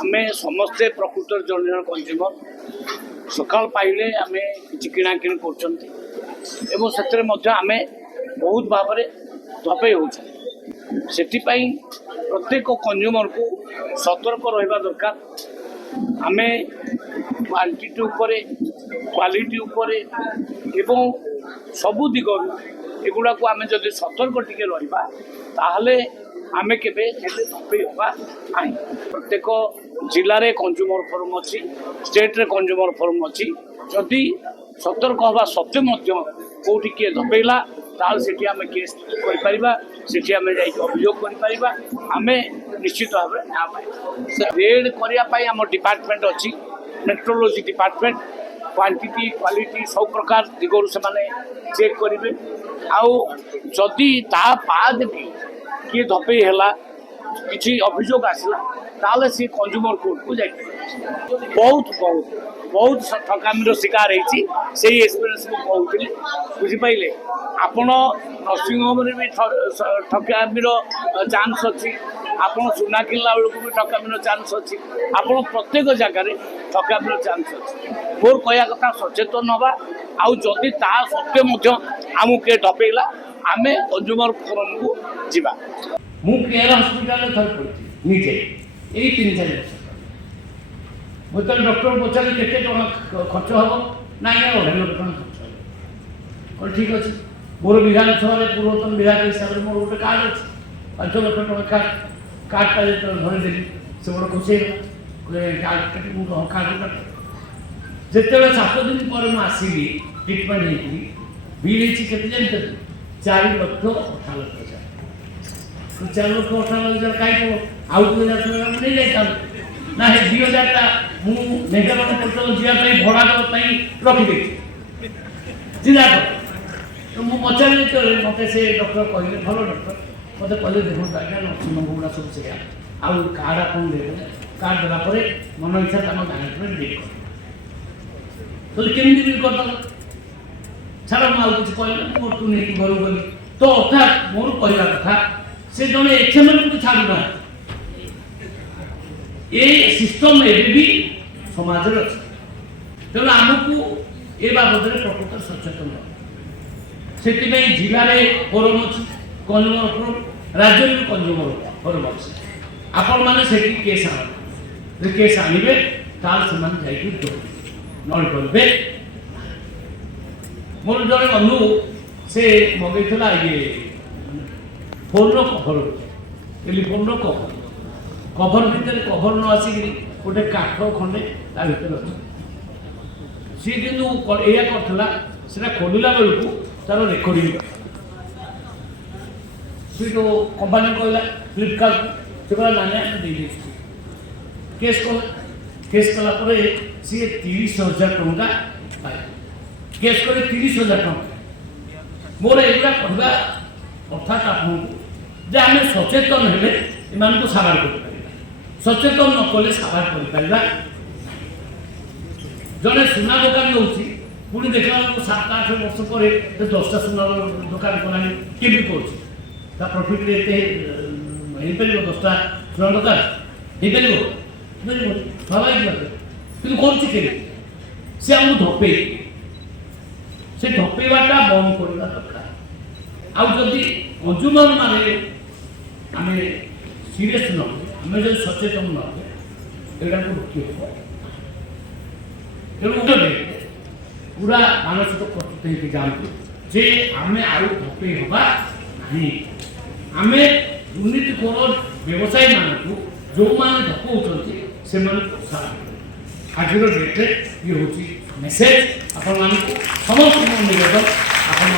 आमे समस्ते प्रकृत जन जन कंज्यूमर सकाल पाइले आमे किछि किणा किणी करछन्ती एवं सेतरे मध्य आमे बहुत भाव में धपे हो प्रत्येक कंज्यूमर को सतर्क रहा दरकार आमे क्वांटिटी उपरे क्वालिटी उपरे एवं सबु दिगरु एगुड़ा को आमे जदि सतर्क टिके रहिबा ताहले आमे केबे एते धपे होबा नाही। प्रत्येक जिले में कंज्यूमर फोरम अच्छी स्टेट रे कंज्यूमर फोरम अच्छी जदि सतर्क हवा सत्वे मध्य कोठी किए धपेला ताल सेठी आमे केस करि परिबा सेठी आमे जाई अभियोग करि परिबा आमे निश्चित भाव में ना पाई रेड करिया पाई हम डिपार्टमेंट अच्छी मेट्रोलॉजी डिपार्टमेंट क्वांटिटी क्वालिटी सब प्रकार दिगरु से माने चेक करिवे आउ जदि ता बाद भी किए धपे हैला किसी अभियोग आसला ताले से कंज्यूमर कोर्ट को जाई बहुत बहुत बहुत ठकामीर शिकार होती से एक्सपीरियंस को कहूली बुझिपारे आपण नर्सिंग होम भी ठकामीर चान्स अच्छी आपण सुना किनला बेलू भी ठकामीर चान्स अच्छी आपण प्रत्येक जगह ठकामीर चान्स अच्छी मोर कहया कथा सचेतन हवा आउ जदि ता सत्वे मध्य आमु के ढपेला आमे कंज्यूमर फोरम को जीवा मु केयर हॉस्पिटल थर पड़ी निजे यही 3-4 वर्ष मुझे डॉक्टर पचारे केते खर्च हम ना 2.5 लाख खर्च हम ठीक अच्छे मोर विधानसभा पूर्वतन विधायक हिसाब से मोर गोटे कार्ड अच्छे 5 लाख कार्डटा जो धरदेली से बड़ा खुशी कार्ड जिते 7 दिन पर मुझे ट्रिटमेंट होती बिल होती जानते 4,18,00,000 4,18,00,000 कहीं आउ 2,000 नहीं जाता ना 2,000 मुझे नेगेटिव पोर्टल जावाई भड़ा रखी जिला तो मुझे पचारे मत से डॉक्टर कहले भल डॉक्टर मत कहले देखो आज्ञा नर्सिंग होम गुड़ा सब से आउ कार्ड आप कार्ड देलापर मन इच्छा तुम मैनेजमेंट बिल कर तो केमी बिल करदेल छाड़ मुझे कहना मोर तू नहीं घर गली तो अर्थात मोर कहवा कथा से जड़े एक्सएमएल को छाड़ूना ये सिस्टम एवं भी समाज तेणु आमको ये बाबद प्रकृत सचेतन से जिले में फोरम अच्छी कंज्यूमर फोरम राज्य में कंज्यूमर फोरम अच्छी आपण मैंने से केस आने केस आनबे ताल से नल करेंगे मोर जड़े बंधु से मगेला ये phone cover telephone cover cover भितर कभर न आसिक गोटे काठ खंडे ता भर अच्छे सी कि या करता खोलला बेलू तार रेकर्डिंग सी जो कंपानी कहला फ्लिपकार्ट से कहला ना दे केस कला केस कलापर सी 30,000 टंका पाए केस कर 30,000 टंका मोर एगुड़ा कहवा अर्थात आपको आम सचेतन हेले इन साबार कर सचेतन न कले साबार कर जड़े सुना दुकान रोचे पुणी देखा 7-8 वर्ष पर 10टा सुना दुकान कलानी केमी कर प्रॉफिट हो 10टा सुना दुकान हो कि सी आम धपे से धपेवाटा बंद करवा दरकार आदि कंज्यूमर माने आम सीरीयस न आम जो सचेतन न यहाँ को रोकी हम तेणु पूरा मानसिक प्रस्तुत हो जातु जे आम आउ धपे हवा नहीं आम दुर्नीतिखोर व्यवसायी मानू जो मैंने धपौं से आज डेट्रे ये हूँ मेसेज आपण समस्त निवेदन आपण